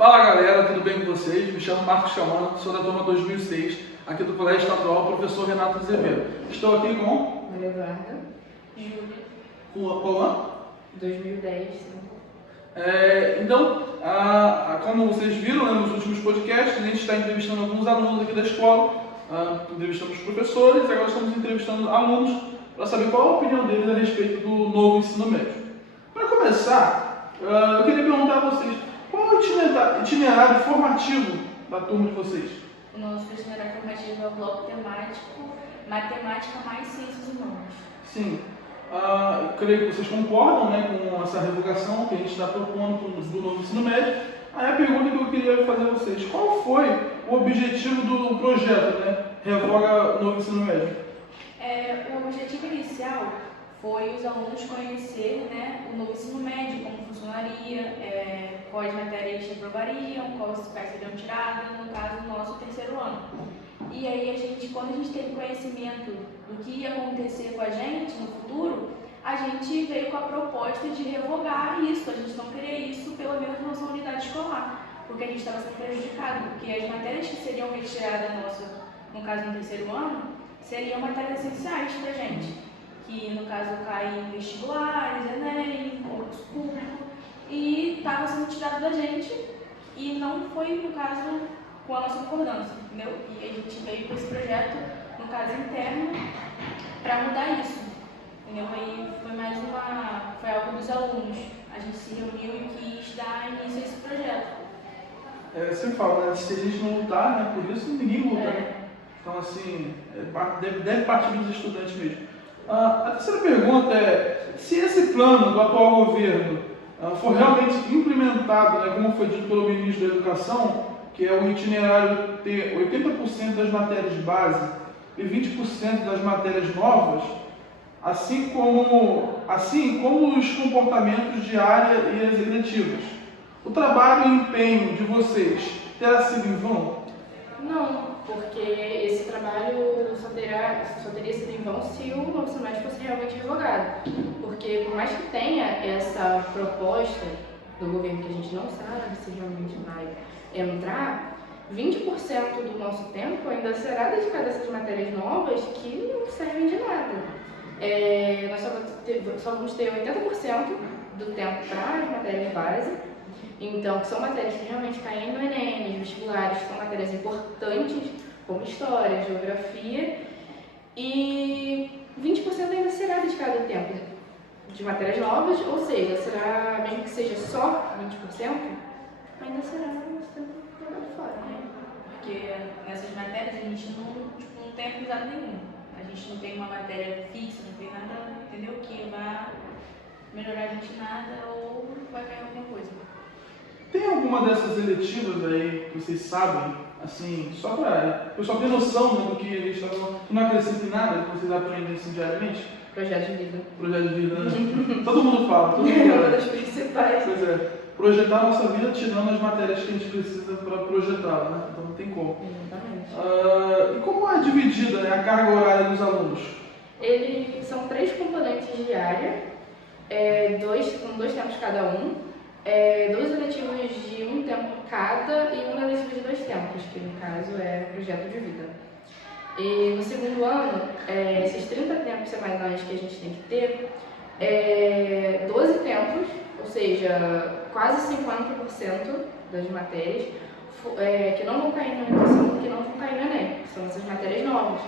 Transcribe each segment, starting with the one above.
Fala galera, tudo bem com vocês? Me chamo Marcos Camano, sou da turma 2006, aqui do Colégio Estadual, professor Renato Azevedo. Estou aqui com... Maria Eduarda. Júlia. Com qual ano? 2010. Então, como vocês viram, né, nos últimos podcasts, a gente está entrevistando alguns alunos aqui da escola, entrevistamos professores, e agora estamos entrevistando alunos para saber qual a opinião deles a respeito do novo ensino médio. Para começar, eu queria perguntar a vocês, qual é o itinerário formativo da turma de vocês? O nosso itinerário formativo é o bloco temático, matemática mais ciências humanas. Sim. Eu creio que vocês concordam, né, com essa revogação que a gente está propondo do novo ensino médio. Aí a pergunta que eu queria fazer a vocês, qual foi o objetivo do projeto, né, Revoga o Novo Ensino Médio? O objetivo inicial foi os alunos conhecerem, né, o novo ensino médio, como funcionaria, quais matérias reprovariam, quais seriam tiradas, no caso, no nosso terceiro ano. E aí, quando a gente teve conhecimento do que ia acontecer com a gente no futuro, a gente veio com a proposta de revogar isso. A gente não queria isso, pelo menos na nossa unidade escolar, porque a gente estava sendo prejudicado, porque as matérias que seriam retiradas no caso, no terceiro ano, seriam matérias essenciais para a gente, que no caso caem em vestibulares, Enem, concurso público, e estava sendo tirado da gente e não foi, no caso, com a nossa concordância, entendeu? E a gente veio com esse projeto, no caso interno, para mudar isso, entendeu? Aí foi algo dos alunos, a gente se reuniu e quis dar início a esse projeto. Você fala, né, se a gente não lutar, né, por isso ninguém luta, né? Então, assim, deve partir dos estudantes mesmo. A terceira pergunta é, se esse plano do atual governo for realmente implementado, né, como foi dito pelo ministro da Educação, que é o itinerário ter 80% das matérias base e 20% das matérias novas, assim como os comportamentos de área e as eletivas, o trabalho e empenho de vocês terá sido em vão? Não, porque esse trabalho só teria sido em vão se o novo ensino médio fosse realmente revogado. Porque por mais que tenha essa proposta do governo que a gente não sabe se realmente vai entrar, 20% do nosso tempo ainda será dedicado a essas matérias novas que não servem de nada. Nós só vamos ter 80% do tempo para as matérias base. Então, que são matérias que realmente caem no Enem, nos vestibulares, que são matérias importantes, como História, Geografia, e 20% ainda será dedicado ao tempo de matérias novas, ou seja, será, mesmo que seja só 20%, ainda será nosso tempo jogado fora, né? Porque nessas matérias a gente não tem aprendizado nenhum. A gente não tem uma matéria fixa, não tem nada, entendeu? Que vai melhorar a gente nada ou vai cair alguma coisa. Tem alguma dessas eletivas aí que vocês sabem, assim, só para o pessoal ter noção, né, do que a gente está falando, que não acrescenta em nada, que vocês aprendem assim, diariamente? Projeto de vida. Projeto de vida, né? Todo mundo fala, todo mundo É fala. uma das principais. Pois é, projetar a nossa vida tirando as matérias que a gente precisa para projetar, né? Então não tem como. Exatamente. E como é dividida, né, a carga horária dos alunos? São 3 componentes de área, com 2 tempos cada um. 2 eletivos de 1 tempo cada e 1 eletivo de 2 tempos, que no caso é projeto de vida. E no segundo ano, esses 30 tempos semanais que a gente tem que ter, 12 tempos, ou seja, quase 50% das matérias que não vão cair na educação, que não vão cair no Enem, que são essas matérias novas.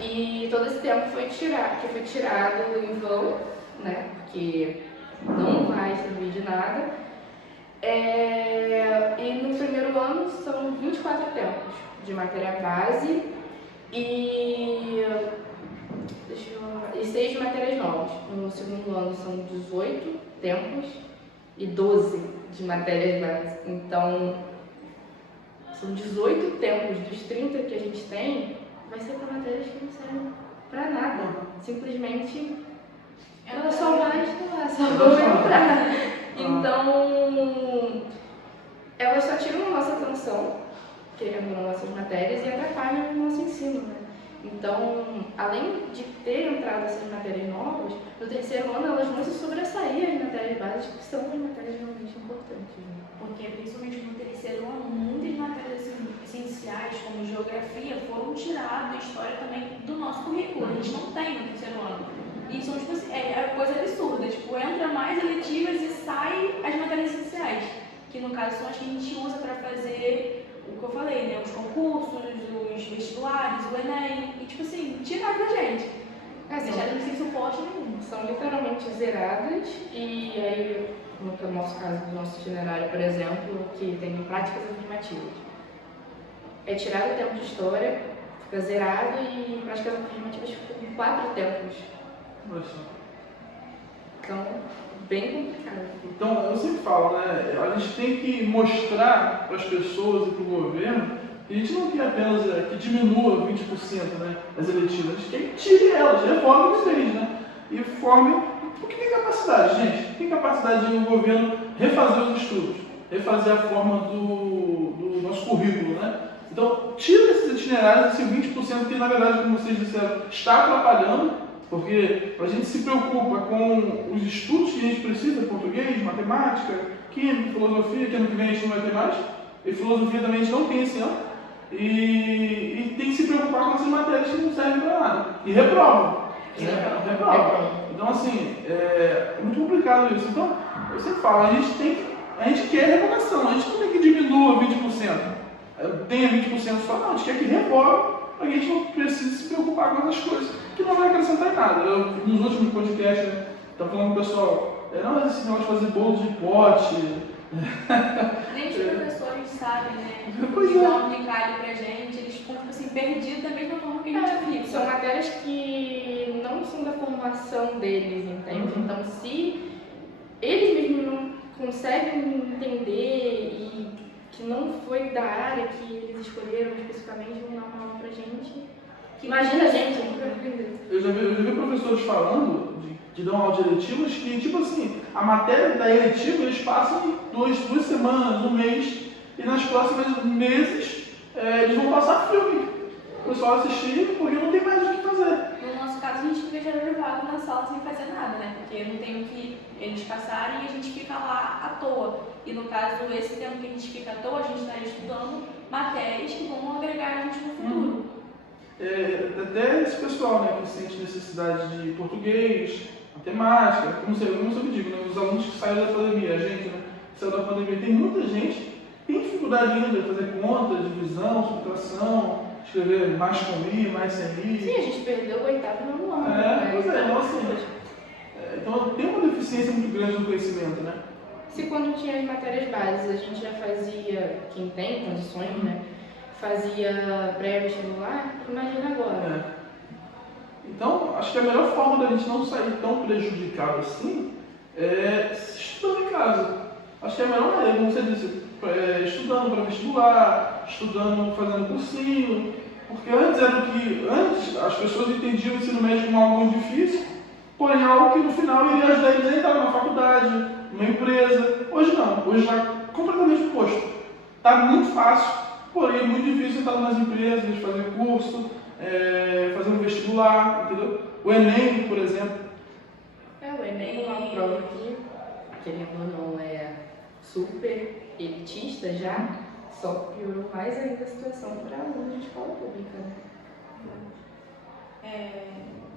E todo esse tempo foi tirado em vão, né, porque não vai servir de nada. E no primeiro ano são 24 tempos de matéria base e 6 de matérias novas. No segundo ano são 18 tempos e 12 de matérias base. Então, são 18 tempos dos 30 que a gente tem, vai ser para matérias que não servem para nada. Simplesmente ela só vai estudar, só vão entrar. Então, elas só tiram a nossa atenção, querendo nossas matérias, e atrapalham o nosso ensino, né? Então, além de ter entrado essas matérias novas, no terceiro ano elas vão se sobressair as matérias básicas, que são as matérias realmente importantes, né? Porque, principalmente no terceiro tirado história também do nosso currículo. A gente não tem no terceiro ano. E são, tipo assim, é coisa absurda. Tipo, entra mais eletivas e sai as matérias essenciais. Que no caso são as que a gente usa para fazer o que eu falei, né? Os concursos, os vestibulares, o Enem. E tipo assim, tirar pra gente. Deixar sem suporte nenhum. São literalmente zeradas e aí, no nosso caso, do nosso itinerário, por exemplo, que tem práticas afirmativas. É tirado o tempo de história, fica zerado e práticas afirmativas ficam com 4 tempos. Nossa. Então, bem complicado. Então, eu sempre falo, né? A gente tem que mostrar para as pessoas e para o governo que a gente não quer apenas que diminua 20%, né, as eletivas, a gente quer que tire elas, reforme os três, né? E forme, porque tem capacidade, gente. Tem capacidade de o governo refazer os estudos, refazer a forma do nosso currículo, né? Então, tira esses itinerários, esse 20% que, na verdade, como vocês disseram, está atrapalhando. Porque a gente se preocupa com os estudos que a gente precisa, português, matemática, química, filosofia, que ano que vem a gente não vai ter mais, e filosofia também a gente não tem esse ano, e tem que se preocupar com essas matérias que não servem para nada. E reprovam. Reprovam. Então, assim, é muito complicado isso. Então, eu sempre falo, a gente quer revogação, a gente não tem que diminua 20%, tenha 20% só, não, a gente quer que revogue, para que a gente não precise se preocupar com essas coisas, que não vai acrescentar em nada. Eu, nos últimos podcasts, né, tá falando com o pessoal, não é esse negócio de fazer bolo de pote. Nem os professores sabem, né? Pois Eles é. dão um encalhe pra gente, eles ficam tipo assim, perdidos da mesma forma que a gente vive. São matérias que não são da formação deles, entende? Então, se eles mesmos não conseguem entender e que não foi da área que eles escolheram especificamente, vão dar uma aula pra gente. Imagina a gente, não vai aprender. Eu já vi professores falando, que dão aula de eletivas, que tipo assim, a matéria da eletiva eles passam em duas semanas, um mês, e nas próximas meses eles vão passar filme. O pessoal assistir porque não tem mais o que fazer. No nosso caso, a gente fica gerando vago na sala sem fazer nada, né? Porque não tem o que eles passarem e a gente fica lá à toa. E no caso, esse tempo que a gente fica à toa, a gente está estudando matérias que vão agregar a gente no futuro. Até esse pessoal, né, que sente necessidade de português, matemática, como eu sempre digo, né, os alunos que saíram da pandemia, a gente, né, que saiu da pandemia, tem muita gente que tem dificuldade ainda de fazer conta, divisão, subtração, escrever mais com I, mais sem I. Sim, a gente perdeu o 8º e 9º ano. Pois é, então assim, então tem uma deficiência muito grande no conhecimento, né? Se quando tinha as matérias bases a gente já fazia, quem tem condições, né, fazia pré-vestibular, imagina agora. Então, acho que a melhor forma da gente não sair tão prejudicado assim é estudando em casa. Acho que é a melhor maneira, como você disse, estudando para vestibular, estudando, fazendo cursinho. Porque antes as pessoas entendiam o ensino médio como algo muito difícil, porém algo que no final iria ajudar eles a entrar numa faculdade, numa empresa. Hoje não, hoje está completamente oposto. Está muito fácil, porém é muito difícil entrar nas empresas, fazer curso, fazer um vestibular, entendeu? O Enem, por exemplo. O Enem é uma prova que, querendo ou não, é super elitista já, só piorou mais ainda a situação para alunos de escola pública.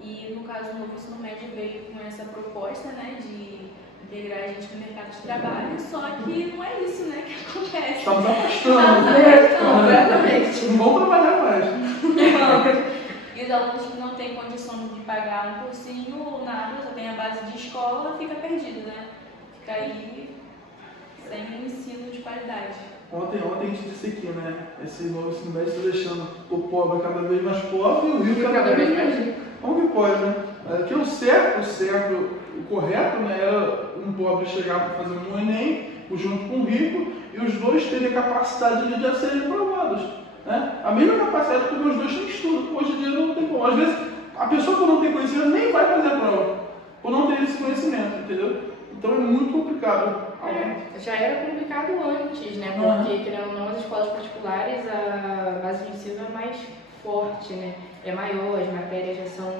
E no caso o novo ensino médio veio com essa proposta, né, de integrar a gente no mercado de trabalho, só que não é isso, né, que acontece. Estamos afastando. Completamente. Não vão trabalhar mais. E os alunos que não têm condição de pagar um cursinho, nada, só tem a base de escola, fica perdido, né? Fica aí sem ensino de qualidade. Ontem a gente disse aqui, né? Esse novo ensino médio está deixando o pobre cada vez mais pobre e o rico cada vez mais rico. Como que pode, né? Que o certo, o correto, né, era um pobre chegar para fazer um Enem, junto com um rico, e os dois terem a capacidade de serem aprovados. Né? A mesma capacidade porque os dois têm estudo. Hoje em dia não tem como. Às vezes, a pessoa que não tem conhecimento nem vai fazer a prova, por não ter esse conhecimento, entendeu? Então é muito complicado. Já era complicado antes, né? Porque, querendo ou não, as escolas particulares, a base de ensino é mais forte, né? É maior, as matérias já são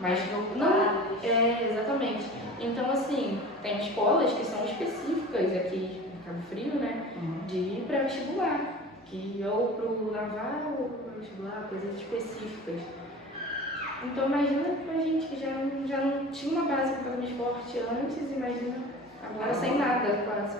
mais... Não, exatamente. Então, assim, tem escolas que são específicas aqui no Cabo Frio, né? De pré-vestibular. que ou pro naval ou pro vestibular, coisas específicas. Então imagina a gente que já não tinha uma base para o esporte antes, imagina agora sem nada quase.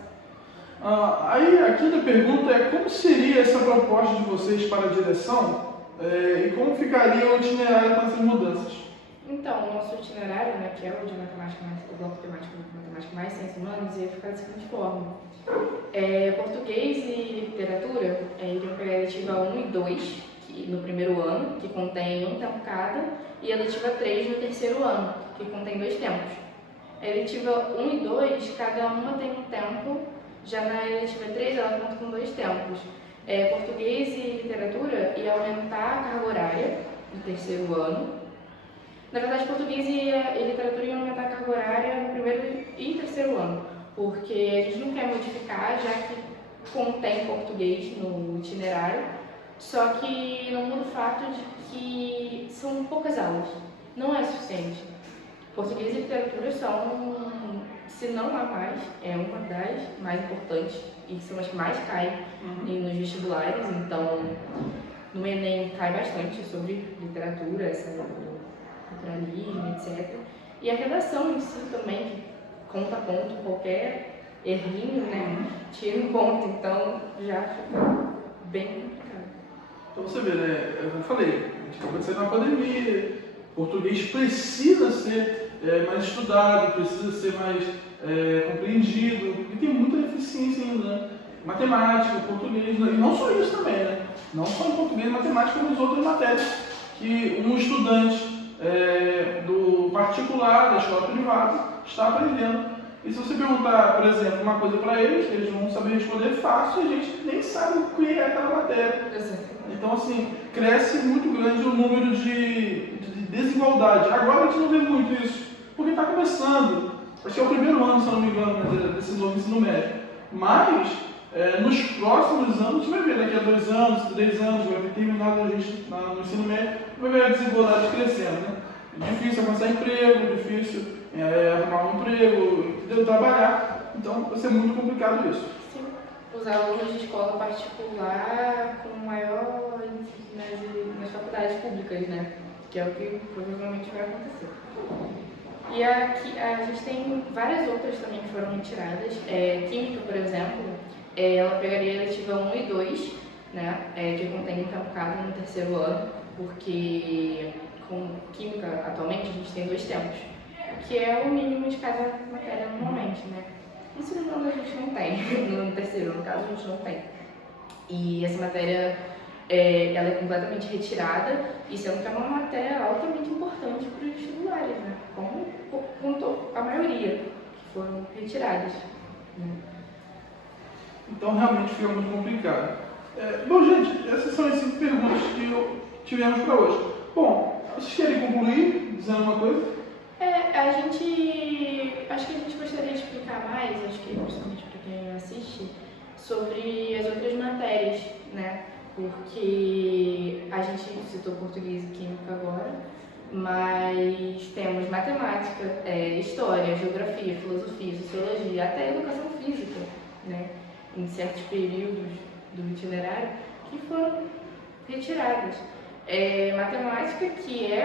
Aí a quinta pergunta é como seria essa proposta de vocês para a direção e como ficaria o itinerário com essas mudanças? Então, o nosso itinerário, né, que é o de matemática mais, o bloco temático de matemática mais ciências humanas, ia ficar da seguinte forma. Português e literatura iriam pegar a eletiva 1 e 2 no primeiro ano, que contém um tempo cada, e a eletiva 3 no terceiro ano, que contém 2 tempos. A eletiva 1 e 2, cada uma tem um tempo, já na eletiva 3 ela conta com 2 tempos. Português e literatura ia aumentar a carga horária no terceiro ano. Na verdade, português e literatura iam aumentar a carga horária no primeiro e terceiro ano, porque a gente não quer modificar, já que contém português no itinerário, só que não muda o fato de que são poucas aulas, não é suficiente. Português e literatura são, se não a mais, é uma das mais importantes e são as que mais caem nos vestibulares, então no Enem cai bastante sobre literatura, naturalismo, etc. E a redação em si também, que conta ponto, qualquer errinho, né, tira um ponto, então já fica bem complicado. Então você vê, né, eu falei, a gente acabou de sair de uma pandemia, português precisa ser mais estudado, precisa ser mais compreendido, porque tem muita deficiência ainda, né? Matemática, português, e não só isso também, né? Não só em português e matemática, como as outras matérias que um estudante do particular, da escola privada, está aprendendo. E se você perguntar, por exemplo, uma coisa para eles vão saber responder fácil e a gente nem sabe o que é aquela matéria. Então, assim, cresce muito grande o número de desigualdade. Agora a gente não vê muito isso, porque está começando. Acho que é o primeiro ano, se eu não me engano, né, desse novo ensino médio. Mas, nos próximos anos, a gente vai ver, daqui a 2 anos, 3 anos, vai ter terminado a gente no ensino médio, vai ver a desigualdade crescendo, né? É difícil alcançar emprego, difícil arrumar um emprego, entendeu? Trabalhar. Então, vai ser muito complicado isso. Sim. Os alunos de escola particular com maior índice nas faculdades públicas, né? Que é o que provavelmente vai acontecer. E aqui, a gente tem várias outras também que foram retiradas. Química, por exemplo, ela pegaria a eletiva 1 e 2, né? Que contém um tempo cada no terceiro ano, porque com química atualmente a gente tem 2 tempos, que é o mínimo de cada matéria normalmente, né? No segundo ano a gente não tem, no terceiro, no caso, a gente não tem. E essa matéria ela é completamente retirada, e sendo que é uma matéria altamente importante para os vestibulares, né? Como a maioria que foram retiradas. Né? Então realmente fica muito complicado. Bom, gente, essas são as 5 perguntas que tivemos para hoje. Bom, vocês querem concluir dizendo uma coisa? Acho que a gente gostaria de explicar mais, acho que principalmente para quem assiste, sobre as outras matérias, né? Porque a gente citou português e química agora, mas temos matemática, história, geografia, filosofia, sociologia, até educação física, né? Em certos períodos do itinerário, que foram retiradas. Matemática, que é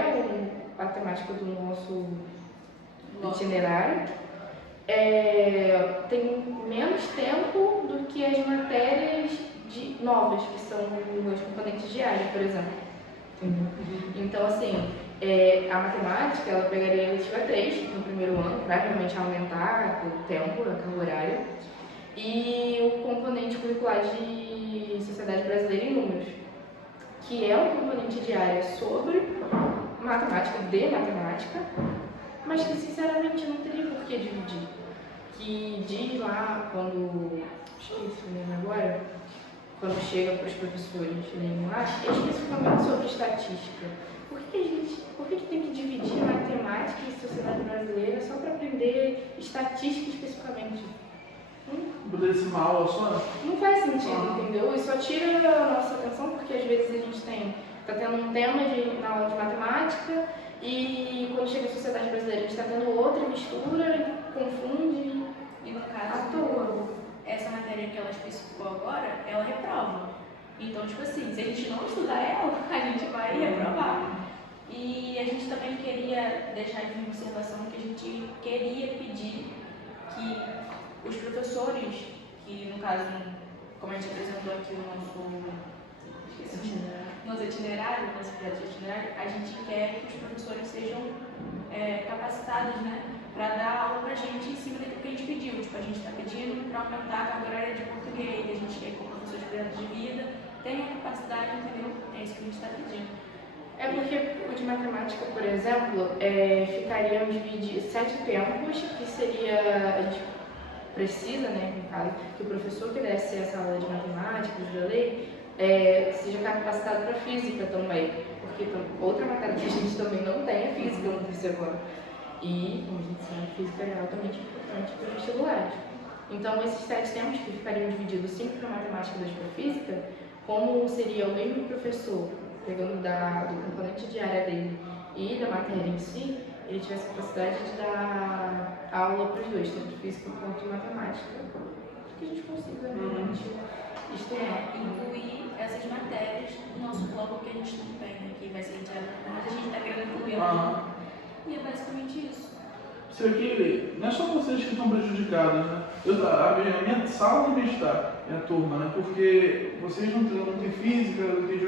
a temática do nosso itinerário, tem menos tempo do que as matérias novas, que são os componentes de área, por exemplo. Então, assim, a matemática, ela pegaria a eletiva 3 no primeiro ano, para realmente aumentar o tempo, a carga horária, e o componente curricular de Sociedade Brasileira em Números, que é um componente de área sobre matemática, de matemática, mas que sinceramente não teria por que dividir. Que diz lá quando, esqueci o nome agora, quando chega para os professores lerem lá, especificamente sobre estatística. Por que tem que dividir matemática e sociedade brasileira só para aprender estatística especificamente? Poderia ser uma aula só? Não faz sentido, entendeu? E só tira a nossa atenção porque às vezes a gente está tendo um tema na aula de matemática e quando chega a sociedade brasileira a gente está tendo outra mistura, confunde. E no caso, essa matéria que ela especificou agora, ela reprova. Então, tipo assim, se a gente não estudar ela, a gente vai reprovar. E a gente também queria deixar de uma observação que a gente queria pedir que os professores, que no caso, como a gente apresentou aqui o nosso itinerário, nosso projeto de itinerário, a gente quer que os professores sejam capacitados, né, para dar aula pra gente em cima daquilo que a gente pediu. Tipo, a gente está pedindo para aumentar a carga horária de português, a gente quer que o professor de projeto de vida tenha capacidade, entendeu? É isso que a gente está pedindo. É porque o de matemática, por exemplo, ficariam divididos 7 tempos, que seria, a gente precisa, né, no caso, que o professor que desse essa aula de matemática, de lei, seja capacitado para física também, porque outra matéria que a gente também não tem é física no terceiro ano. E, como a gente sabe, física é altamente importante para os vestibulares. Então, esses 7 tempos que ficariam divididos 5 para matemática e 2 para física, como seria o mesmo professor, pegando do componente de área dele e da matéria em si, ele tivesse a capacidade de dar aula para os dois, tanto física quanto matemática, para que a gente consiga realmente estudar. Incluir essas matérias no nosso bloco que a gente não tem, né, que vai ser retirado, mas a gente está querendo incluir. E é basicamente isso. Isso aqui, não é só vocês que estão prejudicados, né? A minha sala não está, minha turma, né? Porque vocês não têm física, não tem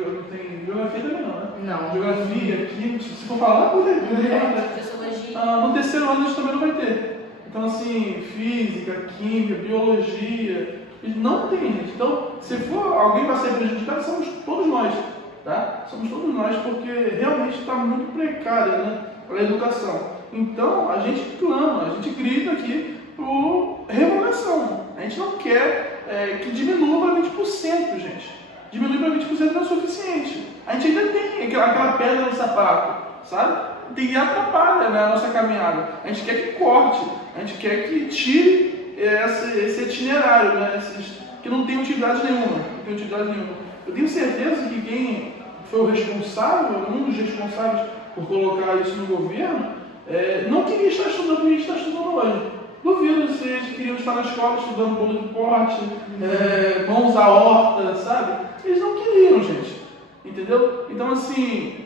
geografia também não, né? Não. Geografia, química, se for falar, Sociologia. no terceiro ano a gente também não vai ter. Então, assim, física, química, biologia, não tem, gente. Então, se for alguém vai ser prejudicado, somos todos nós, tá? Somos todos nós, porque realmente está muito precária, né, a educação. Então, a gente clama, a gente grita aqui por revogação. A gente não quer que diminua para 20%, gente. Diminuir para 20% não é suficiente. A gente ainda tem aquela pedra no sapato, sabe? E atrapalha, né, a nossa caminhada. A gente quer que corte, a gente quer que tire esse itinerário, né, que não tem utilidade nenhuma. Eu tenho certeza que quem foi o responsável, um dos responsáveis por colocar isso no governo, não queria estar estudando o que a gente está estudando hoje. Duvido se eles queriam estar na escola estudando bolo de pote, mãos à horta, sabe? Eles não queriam, gente. Entendeu? Então, assim,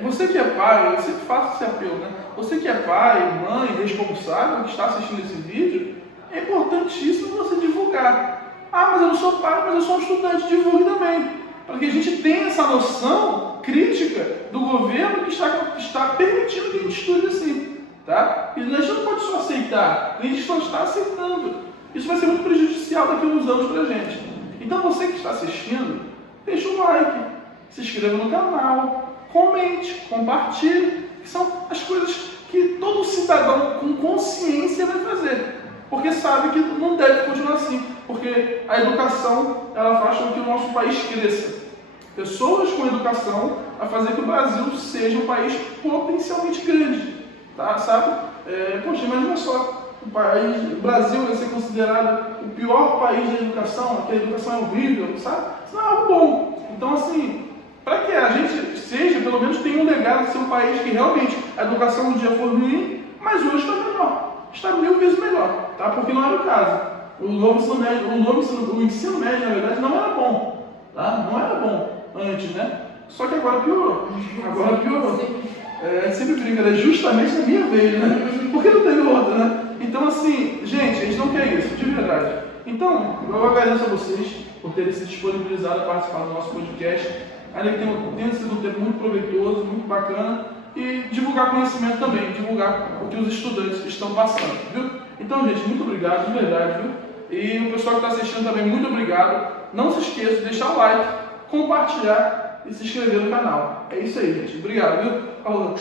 você que é pai, eu sempre faço esse apelo, né? Você que é pai, mãe, responsável, que está assistindo esse vídeo, é importantíssimo você divulgar. Ah, mas eu não sou pai, mas eu sou um estudante, divulgue também. Para que a gente tenha essa noção crítica do governo que está permitindo que a gente estude assim, tá? E a gente não pode só aceitar, a gente só está aceitando. Isso vai ser muito prejudicial daqui a uns anos para a gente. Então você que está assistindo, deixa um like, se inscreva no canal, comente, compartilhe, que são as coisas que todo cidadão com consciência vai fazer. Porque sabe que não deve continuar assim, porque a educação ela faz com que o nosso país cresça. Pessoas com educação a fazer que o Brasil seja um país potencialmente grande, tá? Sabe? Poxa, imagina só, o Brasil vai ser considerado o pior país da educação, que a educação é horrível, sabe? Isso não é algo bom. Então, assim, para que a gente seja, pelo menos tenha um legado de ser um país que realmente a educação um dia foi ruim, mas hoje está melhor. Está 1000 vezes melhor, tá? Porque não era o caso. O ensino médio, na verdade, não era bom, tá? Não era bom antes, né? Só que agora piorou. Agora piorou. A gente sempre brinca, né? Justamente na minha vez, né? Porque não teve outra, né? Então, assim, gente, a gente não quer isso, de verdade. Então, eu agradeço a vocês por terem se disponibilizado a participar do nosso podcast. Ainda que tenha sido um tempo muito proveitoso, muito bacana. E divulgar conhecimento também, divulgar o que os estudantes estão passando, viu? Então, gente, muito obrigado, de verdade, viu? E o pessoal que está assistindo também, muito obrigado. Não se esqueça de deixar o like, compartilhar e se inscrever no canal. É isso aí, gente. Obrigado, viu? Falou!